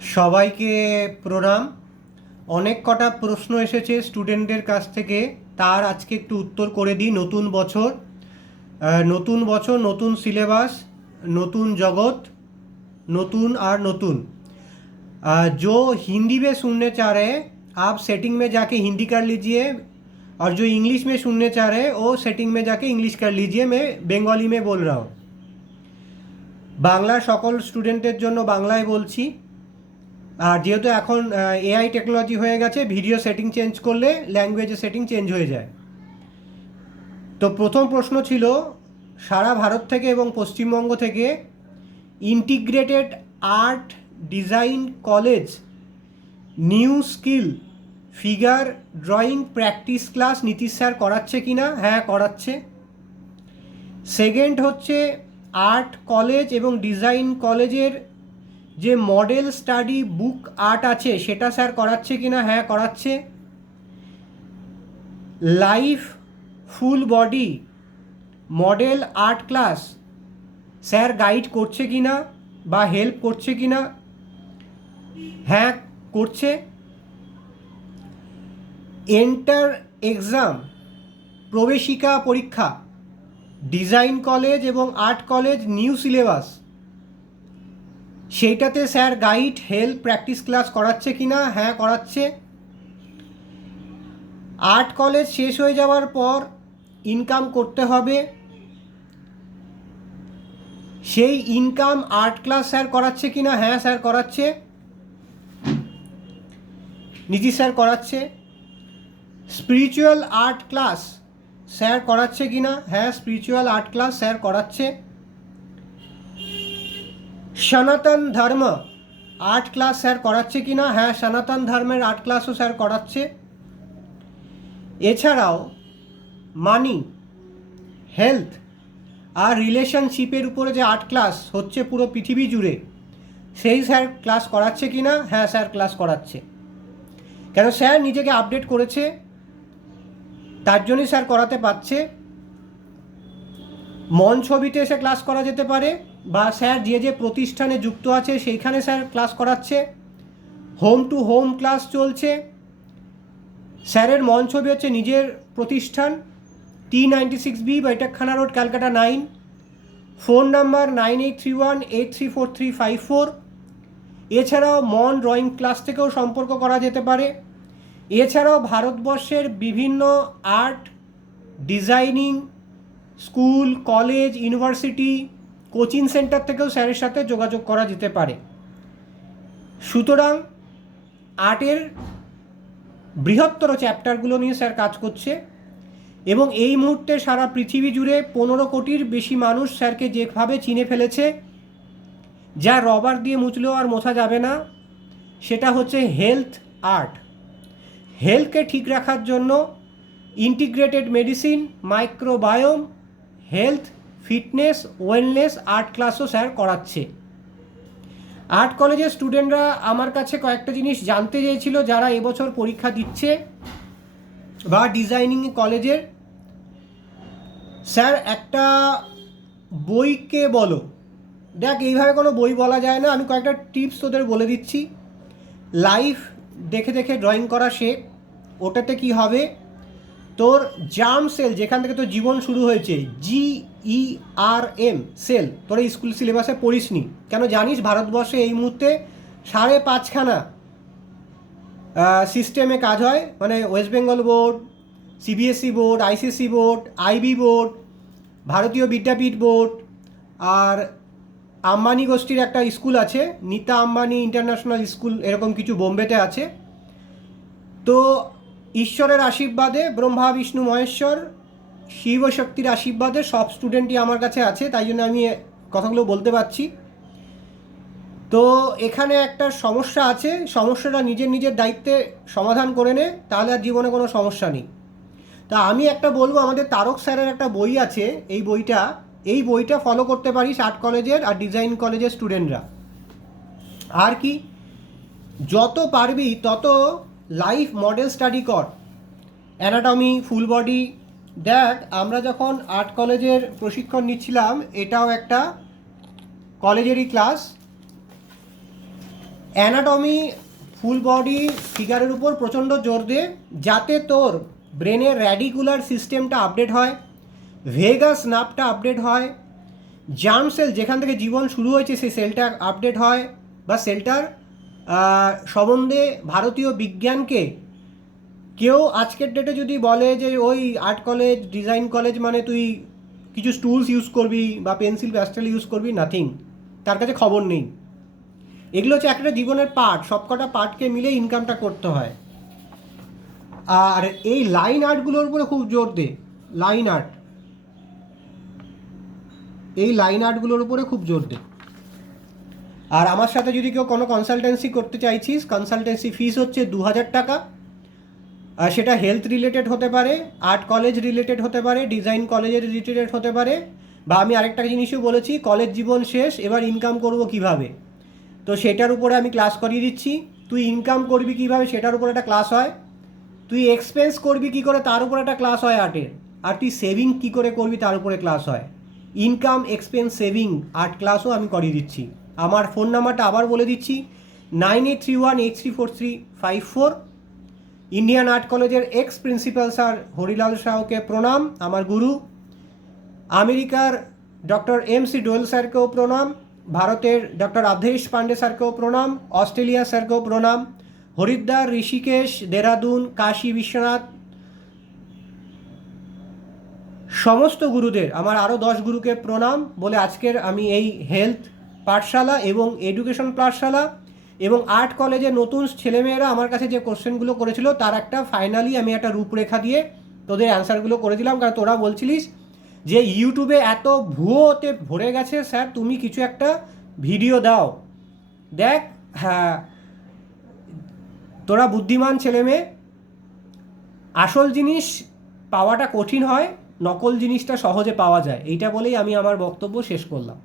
সবাইকে প্রণাম। অনেক কটা প্রশ্ন এসেছে স্টুডেন্টদের কাছ থেকে, তার আজকে একটু উত্তর করে দিই। নতুন বছর নতুন সিলেবাস, নতুन जगत, नतून और नतून। जो हिंदी में सुनने चाह रहे हैं आप सेटिंग में जाके हिंदी कर लीजिए, और जो इंग्लिश में सुनने चाह रहे हैं वो सेटिंग में जाके इंग्लिश कर लीजिए। मैं बेंगली में बोल रहा हूँ। बांग्ला सकल स्टूडेंटर जोन्नो बांग्लाয় বলছি। আর যেহেতু এখন এআই টেকনোলজি হয়ে গেছে, ভিডিও সেটিং চেঞ্জ করলে ল্যাঙ্গুয়েজের সেটিং চেঞ্জ হয়ে যায়। তো প্রথম প্রশ্ন ছিল, সারা ভারত থেকে এবং পশ্চিমবঙ্গ থেকে integrated art design college new skill figure drawing practice class Nitish sir করাচ্ছে কি না? হ্যাঁ, করাচ্ছে। সেকেন্ড হচ্ছে, আর্ট কলেজ এবং ডিজাইন কলেজের যে মডেল স্টাডি বুক আর্ট আছে সেটা স্যার করাচ্ছে কি না? হ্যাঁ, করাচ্ছে। Life full body model art class sir guide করছে কি না বা হেল্প করছে কি না? হ্যাঁ, করছে। এন্টার এক্সাম প্রবেশিকা পরীক্ষা ডিজাইন কলেজ এবং আর্ট কলেজ নিউ সিলেবাস, সেইটাতে sir guide help practice class করাচ্ছে কি না? হ্যাঁ, করাচ্ছে। আর্ট কলেজ শেষ হয়ে যাওয়ার পর ইনকাম করতে হবে, সেই ইনকাম আর্ট ক্লাস স্যার করাচ্ছে কি না? হ্যাঁ স্যার করাচ্ছে, নীতিশ স্যার করাচ্ছে। স্পিরিচুয়াল আর্ট ক্লাস স্যার করাচ্ছে কি না? হ্যাঁ, স্পিরিচুয়াল আর্ট ক্লাস স্যার করাচ্ছে। সনাতন ধর্ম আর্ট ক্লাস স্যার করাচ্ছে কি না? হ্যাঁ, সনাতন ধর্মের আর্ট ক্লাসও স্যার করাচ্ছে। এছাড়াও মানি, হেলথ আর রিলেশনশিপের উপরে যে আর্ট ক্লাস হচ্ছে পুরো পৃথিবী জুড়ে, সেই স্যার ক্লাস করাচ্ছে কি না? হ্যাঁ স্যার ক্লাস করাচ্ছে। কেন, স্যার নিজেকে আপডেট করেছে, তার জন্যই স্যার করাতে পারছে। মন ছবিতে এসে ক্লাস করা যেতে পারে, বা স্যার যে যে প্রতিষ্ঠানে যুক্ত আছে সেইখানে স্যার ক্লাস করাচ্ছে। হোম টু হোম ক্লাস চলছে। স্যারের মন ছবি হচ্ছে নিজের প্রতিষ্ঠান T96B বৈঠকখানা রোড, ক্যালকাটা 9। Phone number 9831834354। এছাড়াও মন ড্রয়িং ক্লাস থেকেও সম্পর্ক করা যেতে পারে। এছাড়াও ভারতবর্ষের বিভিন্ন art designing school, college, university, coaching centre থেকেও স্যারের সাথে যোগাযোগ করা যেতে পারে। সুতরাং আর্টের বৃহত্তর চ্যাপ্টারগুলো নিয়ে স্যার কাজ করছে, এবং এই মুহূর্তে সারা পৃথিবী জুড়ে 15 কোটির বেশি মানুষ স্যারকে যেভাবে চিনে ফেলেছে, যা রবার দিয়ে মুছলেও আর মোছা যাবে না, সেটা হচ্ছে হেলথ আর্ট। হেলথকে ঠিক রাখার জন্য integrated medicine, microbiome, health, fitness, wellness art ক্লাসও স্যার করাচ্ছে। আর্ট কলেজের স্টুডেন্টরা আমার কাছে কয়েকটা জিনিস জানতে চেয়েছিল, যারা এবছর পরীক্ষা দিচ্ছে বা ডিজাইনিং কলেজের। স্যার একটা বইকে বলো, দেখ এইভাবে কোনো বই বলা যায় না, আমি কয়েকটা টিপস তোদের বলে দিচ্ছি। লাইফ দেখে দেখে ড্রয়িং করা শেখ। ওটাতে কি হবে, তোর জার্ম সেল, যেখান থেকে তোর জীবন শুরু হয়েছে, GERM সেল, তোরা স্কুল সিলেবাসে পড়িসনি কেন? জানিস ভারতবর্ষে এই মুহূর্তে 5.5খানা সিস্টেমে কাজ হয়, মানে West Bengal board, CBSE board, ICSE board, IB board, ভারতীয় বিদ্যাপীঠ বোর্ড, আর আম্বানি গোষ্ঠীর একটা স্কুল আছে, নীতা আম্বানি ইন্টারন্যাশনাল স্কুল, এরকম কিছু বোম্বেতে আছে। তো ঈশ্বরের আশীর্বাদে, ব্রহ্মা বিষ্ণু মহেশ্বর শিবশক্তির আশীর্বাদে সব স্টুডেন্টই আমার কাছে আছে, তাই জন্য আমি কথাগুলো বলতে পারছি। তো এখানে একটা সমস্যা আছে, সমস্যাটা নিজের নিজের দায়িত্বে সমাধান করে নে, তাহলে আর জীবনে কোনো সমস্যা নেই। তা আমি একটা বলবো, আমাদের তারক স্যারের একটা বই আছে, এই বইটা ফলো করতে পারিস আর্ট কলেজের আর ডিজাইন কলেজের স্টুডেন্টরা। আর কি, যত পারবি তত লাইফ মডেল স্টাডি কর, অ্যানাটমি, ফুল বডি। দেখ, আমরা যখন আর্ট কলেজের প্রশিক্ষণ নিচ্ছিলাম, এটাও একটা কলেজেরই ক্লাস, অ্যানাটমি ফুল বডি ফিগারের উপর প্রচণ্ড জোর দে, যাতে তোর ব্রেনের র্যাডিকুলার সিস্টেমটা আপডেট হয়, ভেগাস নার্ভটা আপডেট হয়, জার্ম সেল যেখান থেকে জীবন শুরু হয়েছে সেই সেলটা আপডেট হয়, বা সেলটার সম্বন্ধে ভারতীয় বিজ্ঞানকে কেউ আজকের ডেটে যদি বলে যে ওই আর্ট কলেজ ডিজাইন কলেজ মানে তুই কিছু টুলস ইউজ করবি বা পেন্সিল প্যাস্টেল ইউজ করবি, নাথিং, তার কাছে খবর নেই। এগুলো হচ্ছে একটা জীবনের পার্ট, সবকটা পার্টকে মিলে ইনকামটা করতে হয়। আর এই লাইন আর্টগুলোর উপরে খুব জোর দে, লাইন আর্ট, এই লাইন আর্টগুলোর উপরে খুব জোর দে। আর আমার সাথে যদি কেউ কোনো কনসালটেন্সি করতে চাইছিস, কনসালটেন্সি ফিস হচ্ছে 2000 টাকা। আর সেটা হেলথ রিলেটেড হতে পারে, আর্ট কলেজ রিলেটেড হতে পারে, ডিজাইন কলেজের রিলেটেড হতে পারে, বা আমি আরেকটা জিনিসও বলেছি, কলেজ জীবন শেষ এবার ইনকাম করব কিভাবে, তো সেটার উপরে আমি ক্লাস করিয়ে দিচ্ছি। তুই ইনকাম করবি কিভাবে সেটার উপর একটা ক্লাস হয়, তুই এক্সপেন্স করবি কী করে তার উপর একটা ক্লাস হয় আর্টের, আর তুই সেভিং কী করে করবি তার উপরে ক্লাস হয়। ইনকাম এক্সপেন্স সেভিং আর্ট ক্লাসও আমি করিয়ে দিচ্ছি। আমার ফোন নাম্বারটা আবার বলে দিচ্ছি, 9831834354। ইন্ডিয়ান আর্ট কলেজের এক্স প্রিন্সিপাল স্যার হরিলাল সাউকে প্রণাম, আমার গুরু। আমেরিকার ডক্টর MC ডোয়েল স্যারকেও প্রণাম, ভারতের ডক্টর আধেশ পান্ডে স্যারকেও প্রণাম, অস্ট্রেলিয়া স্যারকেও প্রণাম, হরিদ্বার, ঋষিকেশ, দেরাদুন, কাশী বিশ্বনাথ, সমস্ত গুরুদের, আমার আরও 10 গুরুকে প্রণাম বলে আজকের আমি এই হেলথ পাঠশালা এবং এডুকেশন পাঠশালা এবং আর্ট কলেজে নতুন ছেলেমেয়েরা আমার কাছে যে কোশ্চেনগুলো করেছিল তার একটা ফাইনালি আমি একটা রূপরেখা দিয়ে তোদের অ্যান্সারগুলো করে দিলাম। কারণ তোরা বলছিলিস যে ইউটিউবে এত ভুয়োতে ভরে গেছে, স্যার তুমি কিছু একটা ভিডিও দাও। দেখ, হ্যাঁ, তোরা বুদ্ধিমান ছেলেমেয়ে, আসল জিনিস পাওয়াটা কঠিন হয়, নকল জিনিসটা সহজে পাওয়া যায়, এইটা বলেই আমি আমার বক্তব্য শেষ করলাম।